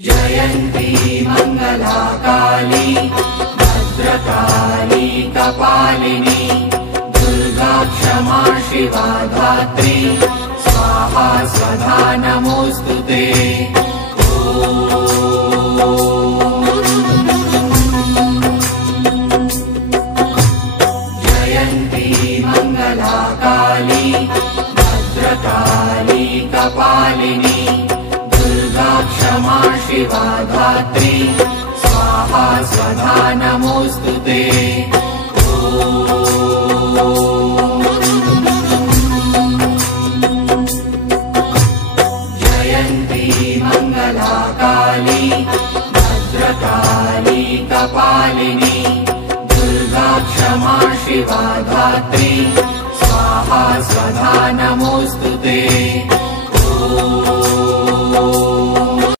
जयन्ती मंगला काली भद्रकाली कपालिनी दुर्गा क्षमा शिवा धात्री स्वाहा स्वधा नमोस्तुते। जयन्ती मंगला काली भद्रकाली कपालिनी दुर्गा क्षमा शिवा धात्री स्वाहा स्वधा नमोस्तुते। जयन्ती मंगला काली भद्रकाली कपालिनी दुर्गा क्षमा शिवा धात्री स्वाहा स्वधा नमोस्तुते।